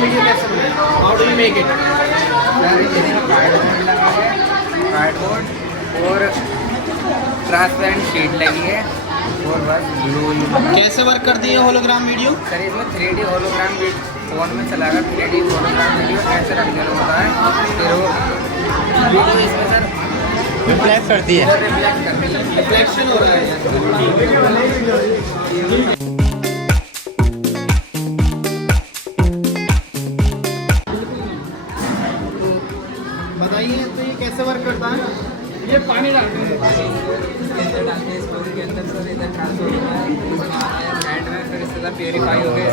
Video कैसे बनाए? How do you make it? Cardboard और ट्रांसपेरेंट शीट लगी है और बस ग्लू। कैसे वर्क करती है होलोग्राम वीडियो? सर इसमें 3D होलोग्राम फ़ोन में चलाकर 3D होलोग्राम वीडियो ऐसे रख देना होता है, फिर वो वीडियो इसमें सर रिफ्लेक्ट करती है, रिफ्लेक्ट करती है, रिफ्लेक्शन हो रहा है। बताइए तो ये कैसे वर्क करता है? ये पानी डालते हैं, इधर डालते हैं स्टोरेज के अंदर सर, इधर ट्रांसफर होता है साइड में, फिर इसके साथ प्योरीफाई हो गया।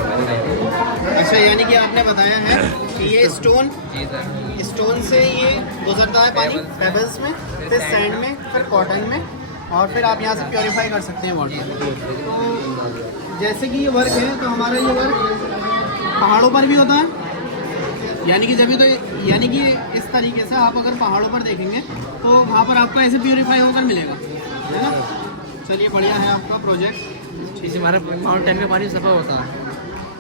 अच्छा, यानी कि आपने बताया है कि ये स्टोन, जी सर, स्टोन से ये गुजरता है पानी पेबल्स में, फिर सैंड में, फिर कॉटन में, और फिर आप यहाँ से प्योरीफाई कर सकते हैं वाटर। तो जैसे कि ये वर्क है, तो हमारा ये वर्क पहाड़ों पर भी होता है, यानी कि जब भी तो यानी कि इस तरीके से आप अगर पहाड़ों पर देखेंगे तो वहाँ पर आपको ऐसे प्योरीफाई होकर मिलेगा, है ना। चलिए, बढ़िया है आपका प्रोजेक्ट। इसी हमारे माउंटेन में पानी सफ़ा होता है।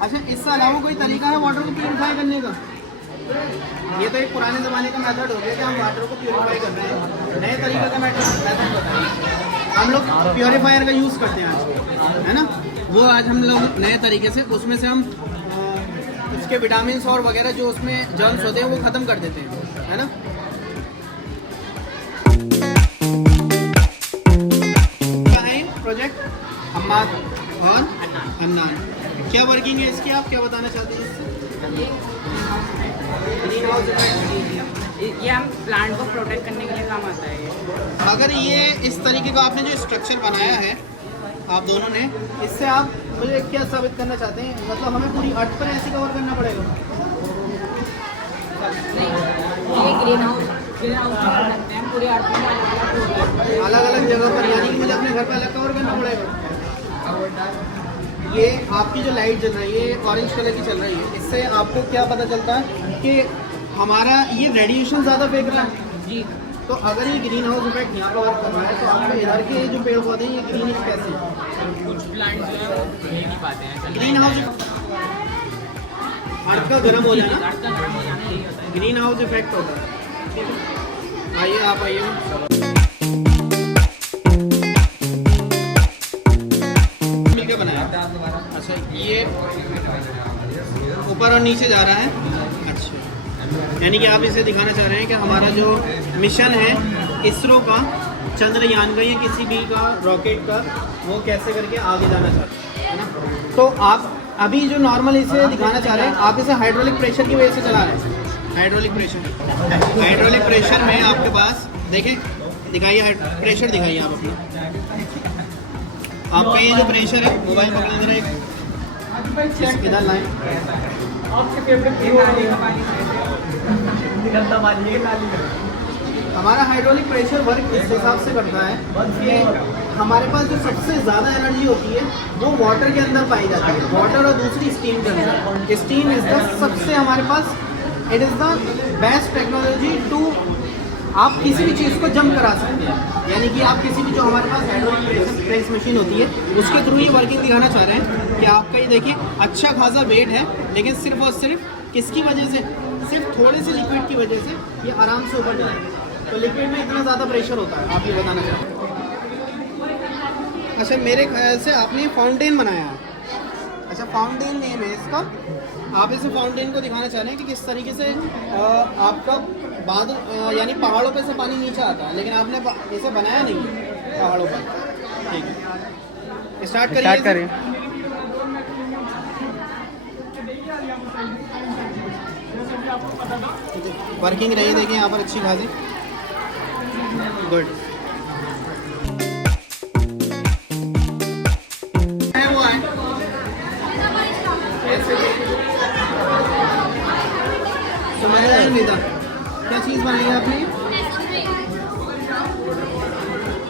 अच्छा, इससे अलावा कोई तरीका है वाटर को प्योरीफाई करने का? ये तो एक पुराने ज़माने का मेथड हो गया कि हम वाटर को प्योरीफाई कर रहे हैं। नए तरीके का मेथड बताइए। हम लोग प्योरीफायर का यूज़ करते हैं आज, है ना। वो आज हम लोग नए तरीके से उसमें से हम उसके विटामिन और वगैरह जो उसमें जर्म्स होते हैं वो ख़त्म कर देते हैं, है ना। क्या है प्रोजेक्ट? हम्माद और हन्नान, क्या वर्किंग है इसकी, आप क्या बताना चाहते हैं इससे? ग्रीन हाउस इफेक्ट, ये हम प्लांट को प्रोटेक्ट करने के लिए काम आता है ये। अगर ये इस तरीके का आपने जो स्ट्रक्चर बनाया है आप दोनों ने, इससे आप मुझे क्या साबित करना चाहते हैं? मतलब हमें पूरी अर्थ पर ऐसे कवर करना पड़ेगा? ये ग्रीन हाउस रखते हैं पूरे अर्थ में अलग अलग जगह पर, यानी कि मुझे अपने घर पर अलग कवर करना पड़ेगा। ये आपकी जो लाइट जल रही है ऑरेंज कलर की चल रही है, इससे आपको क्या पता चलता है कि हमारा ये रेडिएशन ज़्यादा फेंक रहा है जी। तो अगर ये ग्रीन हाउस इफेक्ट यहाँ पर वर्क कर रहा है तो आपके इधर के जो पेड़ पौधे हैं ये ग्रीनिश कैसे हैं? कुछ प्लांट जो है वो नहीं पाते हैं ग्रीन हाउस अर्थ का गर्म हो जाना, अर्थ का गर्म हो जाना यही होता है। ग्रीन हाउस इफेक्ट होता है। आइए, आप आइए। मिलकर बनाया। अच्छा, ये ऊपर और नीचे जा रहा है। अच्छा, यानी कि आप इसे दिखाना चाह रहे हैं कि हमारा जो मिशन है इसरो का, चंद्रयान का या किसी भी का रॉकेट का, वो कैसे करके आगे जाना चाहते हैं, है ना। तो आप अभी जो नॉर्मल इसे दिखाना चाह रहे हैं, आप इसे हाइड्रोलिक प्रेशर की वजह से चला रहे हैं। हाइड्रोलिक प्रेशर में आपके पास देखें, दिखाइए प्रेशर, दिखाइए आप अपना। आपका ये जो प्रेशर है, मोबाइल पकड़ने जरा एक इधर लाएं। हमारा हाइड्रोलिक प्रेशर वर्क इस हिसाब से करता है कि हमारे पास जो सबसे ज़्यादा एनर्जी होती है वो वाटर के अंदर पाई जाती है, वाटर और दूसरी स्टीम के अंदर। स्टीम इज़ द सबसे हमारे पास, it is the best technology to, आप किसी भी चीज़ को जंप करा सकते हैं। यानी कि आप किसी भी जो हमारे पास हाइड्रोलिक प्रेस मशीन होती है उसके थ्रू ये वर्किंग दिखाना चाह रहे हैं कि आपका ये देखिए अच्छा खासा वेट है, लेकिन सिर्फ और सिर्फ किसकी वजह से, सिर्फ थोड़े से लिक्विड की वजह से ये आराम से ऊपर जाएगा। तो लिक्विड में इतना ज़्यादा प्रेशर होता है, आप ये बताना चाहते हैं? अच्छा, मेरे ख्याल से आपने फाउंटेन बनाया है। अच्छा, फाउंटेन नेम है इसका। आप इस फाउंटेन को दिखाना चाह रहे हैं कि किस तरीके से आपका बाद यानी पहाड़ों पे से पानी नीचे आता है, लेकिन आपने इसे बनाया नहीं है पहाड़ों पर। ठीक है, स्टार्ट करिए। वर्किंग रही, देखिए यहाँ पर अच्छी खासी। गुड है वो है क्या चीज़ बनाई है आपने?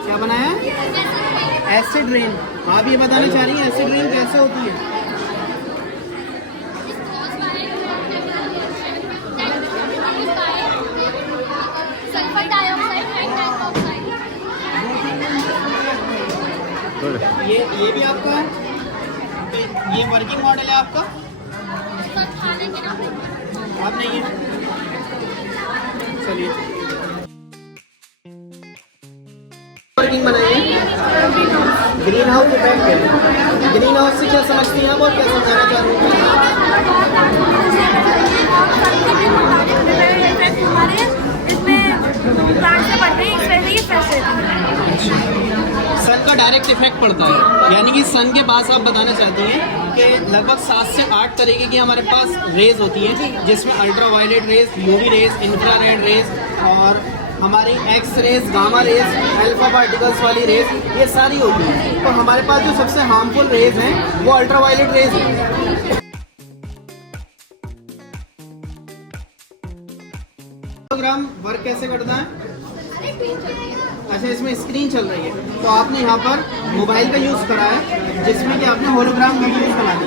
क्या बनाया? Acid rain. आप ये बताना चाह रही हैं एसिड रेन कैसे होती है? Sulphur dioxide and nitroxide. ये भी आपका है? ये वर्किंग मॉडल है आपका? खाने के ना आप नहीं है, चलिए वर्किंग बनाइए। ग्रीन हाउस इफेक्ट है, ग्रीन हाउस से क्या समझती हैं आप और क्या समझाना चाह रही हैं? सन का डायरेक्ट इफेक्ट पड़ता है, यानी कि सन के पास आप बताना चाहती हैं कि लगभग 7 से 8 तरीके की हमारे पास रेज होती हैं, जिसमें ultra violet rays, UV rays, infrared rays और हमारी x rays, gamma rays, alpha particles वाली रेज, ये सारी होती हैं। तो हमारे पास जो सबसे हार्मफुल रेज हैं वो अल्ट्रा वायलेट रेज हैं। होलोग्राम वर्क कैसे करता है? अच्छा, इसमें स्क्रीन चल रही है, तो आपने यहाँ पर मोबाइल का यूज़ करा है जिसमें कि आपने होलोग्राम वीडियोस बना दी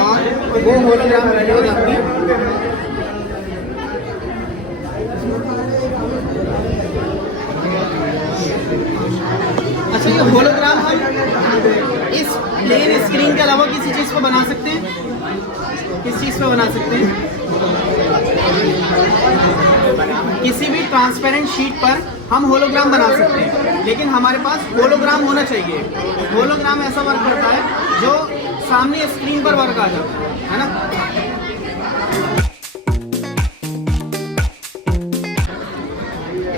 और वो होलोग्राम वीडियोस आपकी अच्छा, ये होलोग्राम हम इस प्लेन स्क्रीन के अलावा किसी चीज़ पर बना सकते हैं? किस चीज़ पर बना सकते हैं? किसी भी ट्रांसपेरेंट शीट पर हम होलोग्राम बना सकते हैं, लेकिन हमारे पास होलोग्राम होना चाहिए। होलोग्राम ऐसा वर्क करता है जो सामने स्क्रीन पर वर्क आ जाता है ना।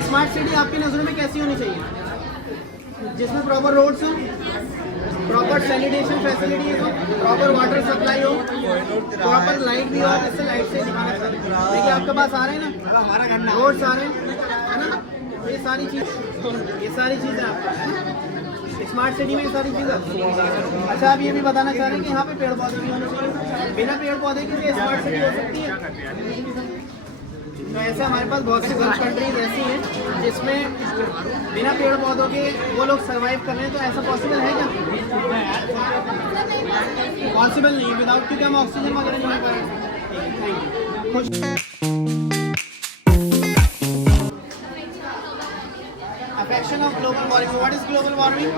स्मार्ट सिटी आपकी नज़रों में कैसी होनी चाहिए? जिसमें प्रॉपर रोड्स हो, प्रॉपर सैनिटेशन फैसिलिटी हो, प्रॉपर वाटर सप्लाई हो, प्रॉपर लाइट भी हो। इससे लाइट से दिखाना चाहते हैं, देखिए आपके पास आ रहे हैं ना, हमारा घंटा रोड्स आ रहे हैं, है ना। ये सारी चीज़ें आपको स्मार्ट सिटी में ये सारी चीज़ें। अच्छा, आप ये भी बताना चाह रहे हैं कि यहाँ पे पेड़ पौधे भी होने चाहिए। बिना पेड़ पौधे के भी स्मार्ट सिटी हो सकती है। तो ऐसे हमारे पास बहुत सी गल्फ कंट्रीज ऐसी हैं जिसमें बिना पेड़ पौधों के वो लोग सर्वाइव कर रहे हैं। तो ऐसा पॉसिबल है क्या? पॉसिबल नहीं, विदाउट, क्योंकि हम ऑक्सीजन वगैरह नहीं पा रहे। Affection of global warming. What is global warming?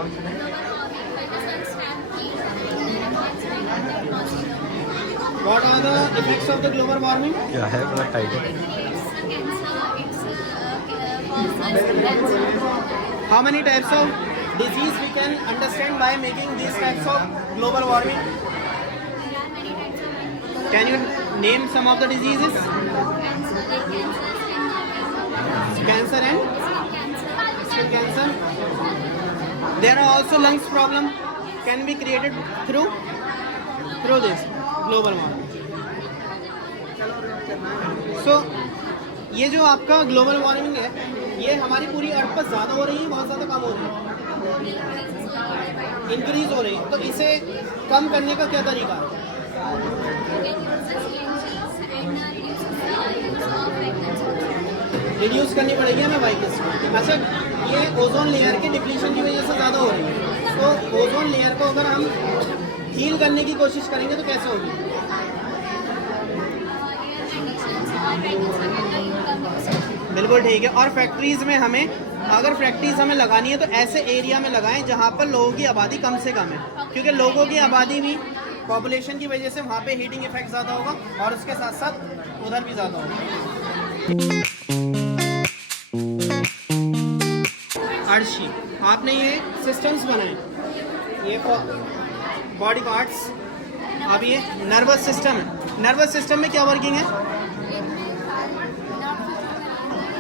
What are the effects of the global warming? क्या है बड़ा टाइट है। How many types of disease we can understand by making these types of global warming? Can you name some of the diseases? Cancer and skin cancer. There are also lungs problem can be created through this global warming. So ये जो आपका global warming है, ये हमारी पूरी अर्थ पर ज़्यादा हो रही है, बहुत ज़्यादा कम हो रही है, इंक्रीज हो रही है। तो इसे कम करने का क्या तरीका है? रिड्यूस करनी पड़ेगी हमें व्हीकल्स को। अच्छा, ये ओजोन लेयर के डिप्लीशन की वजह से ज़्यादा हो रही है। तो ओजोन लेयर को अगर हम हील करने की कोशिश करेंगे तो कैसे होगी? बिल्कुल ठीक है। और फैक्ट्रीज में हमें, अगर फैक्ट्रीज हमें लगानी है तो ऐसे एरिया में लगाएं जहां पर लोगों की आबादी कम से कम है, क्योंकि लोगों की आबादी भी पॉपुलेशन की वजह से वहां पे हीटिंग इफेक्ट ज़्यादा होगा और उसके साथ साथ उधर भी ज़्यादा होगा। अर्शी, आपने ये सिस्टम्स बनाए, ये बॉडी पार्ट्स। अब ये नर्वस सिस्टम है। नर्वस सिस्टम में क्या वर्किंग है?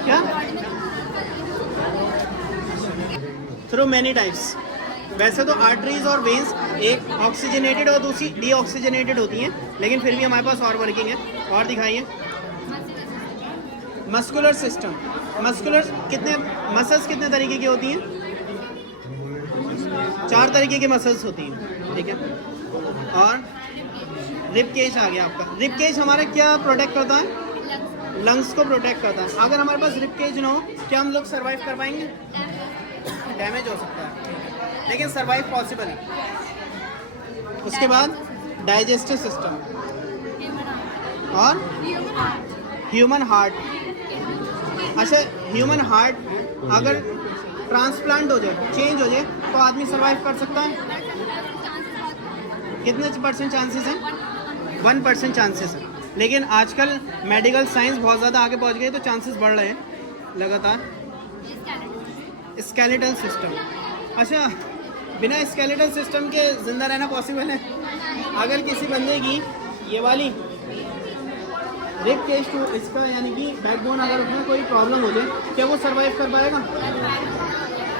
क्या? Through many types. वैसे तो आर्टरीज और वेन्स एक ऑक्सीजनेटेड और दूसरी डीऑक्सीजनेटेड होती हैं, लेकिन फिर भी हमारे पास और वर्किंग है। और दिखाइए। Muscular system. मसल्स कितने तरीके की होती हैं? 4 तरीके की मसल्स होती हैं, ठीक है। और रिब केज आ गया आपका। रिब केज हमारा क्या प्रोटेक्ट करता है? लंग्स को प्रोटेक्ट करता है। अगर हमारे पास रिब केज ना हो, क्या हम लोग सर्वाइव कर पाएंगे? डैमेज हो सकता है, लेकिन सर्वाइव पॉसिबल है। उसके बाद डाइजेस्टिव सिस्टम और ह्यूमन हार्ट। अच्छा, ह्यूमन हार्ट अगर ट्रांसप्लांट हो जाए, चेंज हो जाए, तो आदमी सर्वाइव कर सकता है? कितने % चांसेस हैं? 1% चांसेस है। लेकिन आजकल मेडिकल साइंस बहुत ज़्यादा आगे पहुंच गई, तो चांसेस बढ़ रहे हैं लगातार। स्केलेटल सिस्टम, अच्छा बिना स्केलेटल सिस्टम के ज़िंदा रहना पॉसिबल है? अगर किसी बंदे की ये वाली रिब केज टू इसका यानी कि बैकबोन अगर उसमें कोई प्रॉब्लम हो जाए, क्या वो सर्वाइव कर पाएगा?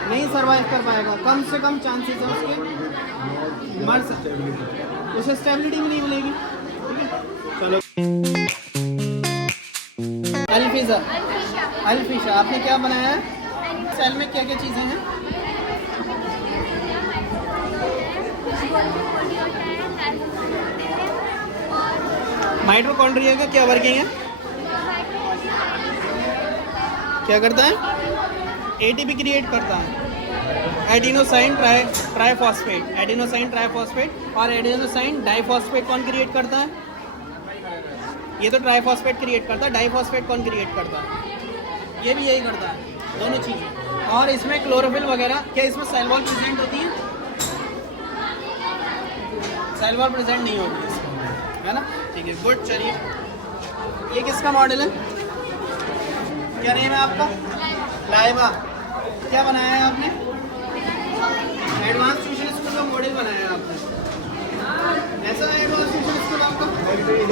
नहीं सर्वाइव कर पाएगा। कम से कम चांसेस है उसके मर सकते, उसे स्टेबिलिटी भी नहीं मिलेगी। ठीक है, चलो। अल्फिजा, अल्फिशा आपने क्या बनाया है? सेल में क्या क्या चीज़ें हैं? माइटोकॉन्ड्रिया का क्या वर्किंग है? क्या करता है? एटीपी क्रिएट करता है, एडिनोसाइन ट्राइफॉस्फेट, एडिनोसाइन ट्राइफॉस्फेट और एडिनोसाइन डाइफॉस्फेट कौन क्रिएट करता है? ये तो ट्राइफॉस्फेट क्रिएट करता है, डाइफॉस्फेट कौन क्रिएट करता है? ये भी यही करता है, दोनों चीज़ें। और इसमें क्लोरोफिल वगैरह, क्या इसमें सेल वॉल प्रेजेंट होती है? सेल वॉल प्रेजेंट नहीं होती है, है ना? ठीक है, गुड। चलिए, ये किसका मॉडल है? क्या नेम है आपका? लाइबा। क्या बनाया है आपने? एडवांस ट्यूशन स्कूल का मॉडल बनाया है आपने। ऐसा है एडवांस ट्यूशन स्कूल आपका?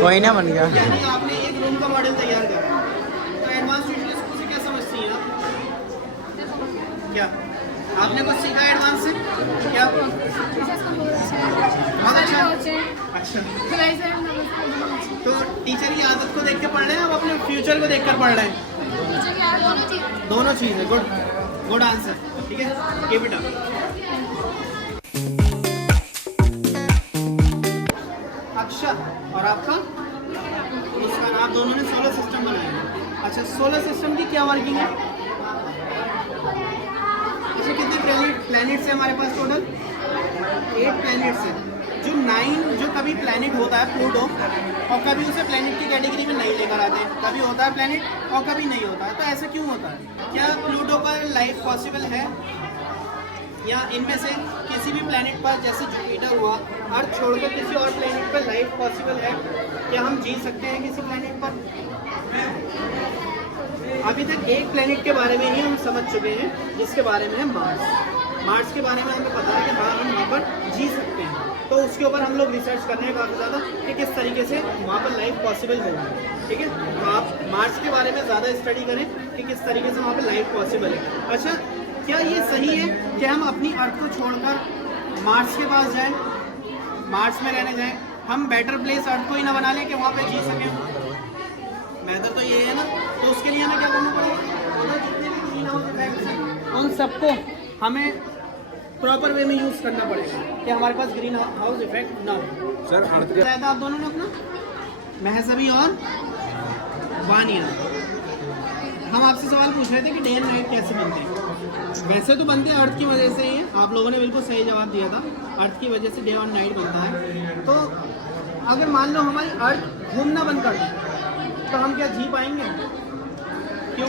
कोई ना बन गया। यानी आपने एक रूम का मॉडल तैयार करा। तो एडवांस ट्यूशन स्कूल से क्या समझती हैं आप? क्या आपने कुछ सीखा एडवांस से? क्या बहुत अच्छा। अच्छा, तो टीचर की आदत को देख के पढ़ रहे हैं, अब अपने फ्यूचर को देख कर पढ़ रहे हैं? दोनों चीज़ें। Good, good answer. ठीक है, कीप इट अप। अक्षर और आपका मुस्कान, आप दोनों ने सोलर सिस्टम बनाया है। अच्छा, सोलर सिस्टम की क्या वर्किंग है? अच्छा, कितने प्लैनेट्स हैं हमारे पास टोटल? 8 प्लैनेट्स हैं। जो कभी प्लैनेट होता है प्लूटो, और कभी उसे प्लैनेट की कैटेगरी में नहीं लेकर आते, कभी होता है प्लैनेट और कभी नहीं होता है। तो ऐसा क्यों होता है? क्या प्लूटो पर लाइफ पॉसिबल है? या इनमें से किसी भी प्लैनेट पर, जैसे जुपिटर हुआ, अर्थ छोड़कर किसी और प्लैनेट पर लाइफ पॉसिबल है? क्या हम जी सकते हैं किसी प्लैनेट पर? अभी तक एक प्लैनेट के बारे में ही हम समझ चुके हैं, जिसके बारे में है मार्स। मार्स के बारे में हमें पता है कि हाँ हम वहाँ पर जी सकते हैं, तो उसके ऊपर हम लोग रिसर्च कर रहे हैं काफ़ी ज़्यादा कि किस तरीके से वहाँ पर लाइफ पॉसिबल होगी। ठीक है, तो आप मार्स के बारे में ज़्यादा स्टडी करें कि किस तरीके से वहाँ पर लाइफ पॉसिबल है। अच्छा, क्या ये सही है कि हम अपनी अर्थ को छोड़कर मार्स के पास जाएं, मार्स में रहने जाएं? हम बेटर प्लेस अर्थ को ही ना बना लें कि वहाँ पे जी सकें? बेहतर तो ये है ना। तो उसके लिए हमें क्या करना पड़ेगा? जितने भी ग्रीन हाउस इफेक्ट्स हैं उन सबको हमें प्रॉपर वे में यूज़ करना पड़ेगा कि हमारे पास ग्रीन हाउस इफेक्ट ना हो। सर, बताया था आप दोनों ने अपना महजबी और वानिया। हम आपसे सवाल पूछ रहे थे कि डे एंड नाइट कैसे बनते हैं। वैसे तो बनते हैं अर्थ की वजह से ही। आप लोगों ने बिल्कुल सही जवाब दिया था, अर्थ की वजह से डे और नाइट बनता है। तो अगर मान लो हमारी अर्थ घूमना बंद कर दे, तो हम क्या जी पाएंगे? क्यों?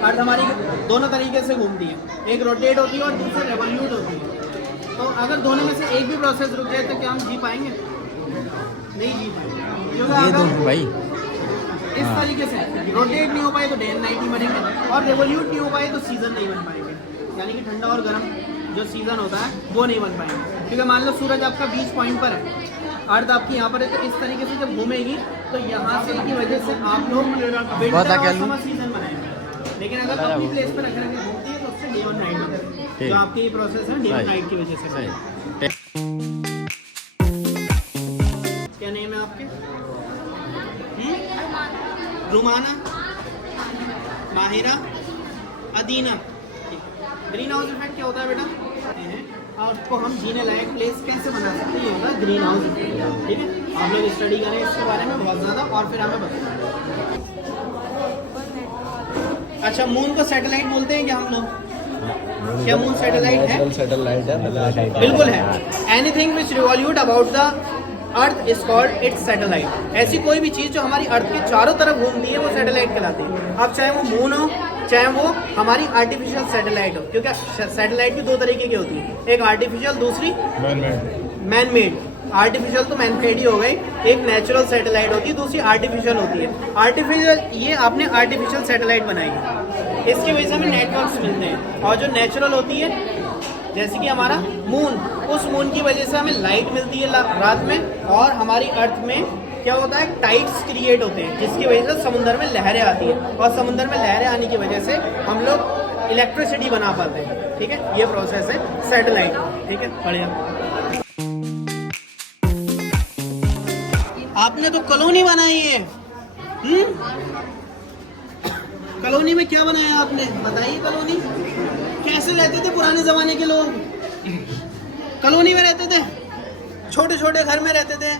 अर्थ हमारी दोनों तरीके से घूमती है, एक रोटेट होती है और दूसरी रेवोल्यूट होती है। तो अगर दोनों में से एक भी प्रोसेस रुक जाए तो क्या हम जी पाएंगे? नहीं जी पाएंगे, क्योंकि अगर भाई इस तरीके से रोटेट नहीं हो पाए तो डे एंड नाइट ही बनेंगे, और रेवोल्यूट नहीं हो पाए तो सीजन नहीं बन पाएंगे, यानी कि ठंडा और गर्म जो सीजन होता है वो नहीं बन पाएंगे। क्योंकि मान लो सूरज आपका बीच पॉइंट पर है, अर्थ आपकी यहाँ पर है, तो इस तरीके से जब घूमेगी तो यहाँ से की वजह से आप लोग विंटर और समर सीजन बनाएंगे। लेकिन अगर अपनी प्लेस पर रख रखे घूमती है तो उससे डे और नाइट होता है। जो आपकी प्रोसेस है डे और नाइट की वजह से। क्या नेम है आपके? रुमाना, माहिरा, अदीना। ग्रीन हाउस इफेक्ट क्या होता है बेटा? आपको हम जीने लायक प्लेस कैसे बना सकते हैं, ये होता है ग्रीन हाउस इफेक्ट। ठीक है, आप लोग स्टडी करें इसके बारे में बहुत ज़्यादा, और फिर हमें बताएं। अच्छा, मून को सैटेलाइट बोलते हैं क्या हम लोग? क्या मून सैटेलाइट है? सैटेलाइट है, बिल्कुल है। Anything which revolute about the earth is called its satellite. ऐसी कोई भी चीज़ जो हमारी अर्थ के चारों तरफ घूमती है वो सैटेलाइट कहलाती है। अब चाहे वो मून हो, चाहे वो हमारी आर्टिफिशियल सैटेलाइट हो, क्योंकि सैटेलाइट भी दो तरीके की होती है, एक आर्टिफिशियल, दूसरी मैन मेड। आर्टिफिशियल तो मैनमेड ही हो गई, एक नेचुरल सैटेलाइट होती है, दूसरी आर्टिफिशियल होती है। आर्टिफिशियल, ये आपने आर्टिफिशियल सैटेलाइट बनाई है, इसकी वजह से हमें नेटवर्क्स मिलते हैं। और जो नेचुरल होती है, जैसे कि हमारा मून, उस मून की वजह से हमें लाइट मिलती है रात में, और हमारी अर्थ में क्या होता है, टाइड्स क्रिएट होते हैं, जिसकी वजह से समुद्र में लहरें आती हैं, और समुद्र में लहरें आने की वजह से हम लोग इलेक्ट्रिसिटी बना पाते हैं। ठीक है, ये प्रोसेस है सैटेलाइट। ठीक है, बढ़िया। आपने तो कॉलोनी बनाई है। कॉलोनी में क्या बनाया आपने, बताइए। कॉलोनी कैसे रहते थे पुराने जमाने के लोग? कॉलोनी में रहते थे, छोटे छोटे घर में रहते थे,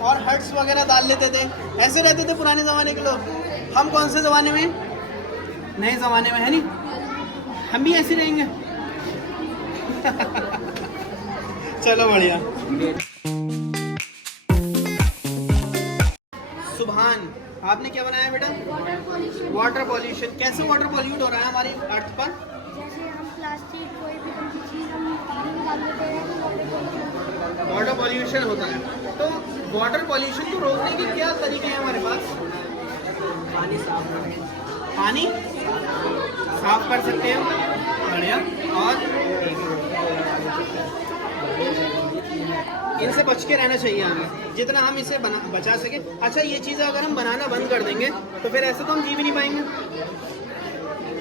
और हट्स वगैरह डाल लेते थे, ऐसे रहते थे पुराने ज़माने के लोग। हम कौन से ज़माने में? नए ज़माने में, है नहीं? हम भी ऐसे रहेंगे। चलो बढ़िया। सुभान, आपने क्या बनाया बेटा? Water pollution. कैसे वाटर पॉल्यूट हो रहा है हमारी अर्थ पर? जैसे हम प्लास्टिक कोई भी चीज़ हम पानी में डाल देते हैं तो वाटर पॉल्यूशन होता है। तो वाटर पॉल्यूशन को रोकने के क्या तरीके हैं हमारे पास? पानी साफ कर सकते हैं, बढ़िया। और इनसे बच के रहना चाहिए हमें, जितना हम इसे बचा सके। अच्छा, ये चीज़ें अगर हम बनाना बंद कर देंगे तो फिर ऐसे तो हम जी भी नहीं पाएंगे।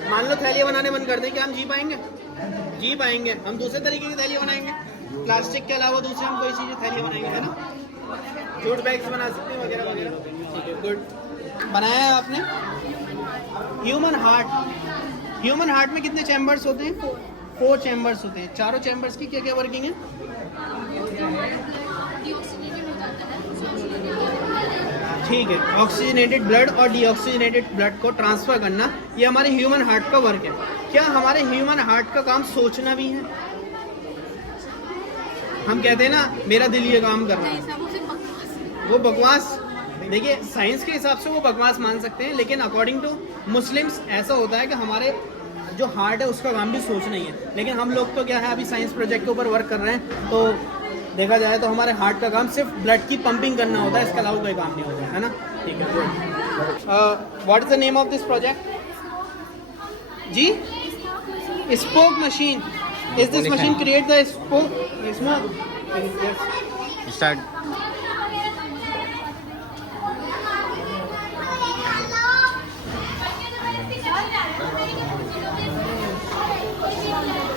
मान लो थैलियाँ बनाने बंद कर दें, क्या हम जी पाएंगे? जी पाएंगे। हम दूसरे तरीके की थैलियाँ बनाएंगे, प्लास्टिक के अलावा दूसरे हम कोई चीज़ें थैलियाँ बनाएंगे, है ना? जूट बैग्स बना सकते हैं वगैरह वगैरह। ठीक है, गुड। बनाया है आपने। ह्यूमन हार्ट में कितने चैम्बर्स होते हैं? 4 चैम्बर्स होते हैं। चारों चैम्बर्स की क्या क्या वर्किंग है? ठीक है, ऑक्सीजनेटेड ब्लड और डीऑक्सीजनेटेड ब्लड को ट्रांसफर करना, ये हमारे ह्यूमन हार्ट का वर्क है। क्या हमारे ह्यूमन हार्ट का काम सोचना भी है? हम कहते हैं ना, मेरा दिल ये काम कर रहा है, वो बकवास। देखिए, साइंस के हिसाब से वो बकवास मान सकते हैं, लेकिन अकॉर्डिंग टू मुस्लिम्स ऐसा होता है कि हमारे जो हार्ट है उसका काम भी सोचना ही है। लेकिन हम लोग तो क्या है, अभी साइंस प्रोजेक्ट के ऊपर वर्क कर रहे हैं, तो देखा जाए तो हमारे हार्ट का काम सिर्फ ब्लड की पंपिंग करना होता है, इसके अलावा कोई काम नहीं होता है ना। ठीक है, what is the name of this project? जी, smoke machine. Is this machine create the smoke? Start.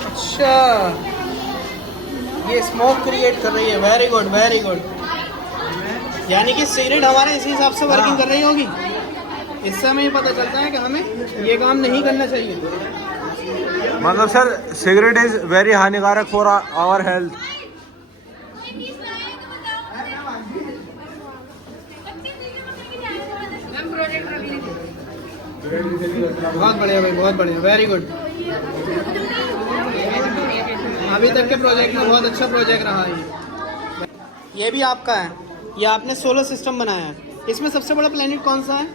अच्छा, ये स्मोक क्रिएट कर रही है। Very good, very good. यानी कि सिगरेट हमारे इसी हिसाब से वर्किंग कर रही होगी। इससे हमें पता चलता है कि हमें ये काम नहीं करना चाहिए। मतलब सर, सिगरेट इज वेरी हानिकारक फॉर आवर हेल्थ। बहुत बढ़िया भाई, बहुत बढ़िया, वेरी गुड। अभी तक के प्रोजेक्ट में बहुत अच्छा प्रोजेक्ट रहा है। ये भी आपका है, ये आपने सोलर सिस्टम बनाया है। इसमें सबसे बड़ा प्लेनेट कौन सा है?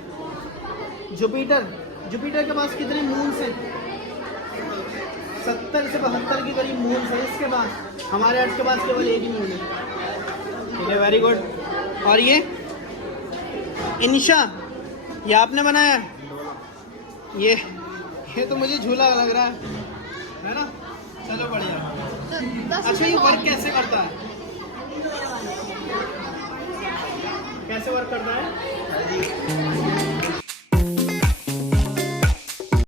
जुपिटर। जुपिटर के पास कितने मून्स हैं? 70 से 72 के करीब मून्स हैं इसके पास। हमारे अर्थ के पास केवल एक ही मून है। ठीक है, वेरी गुड। और ये इनिशा, ये आपने बनाया है? ये तो मुझे झूला लग रहा है ना? चलो बढ़िया। अच्छा, ये वर्क कैसे करता है? कैसे वर्क करता है?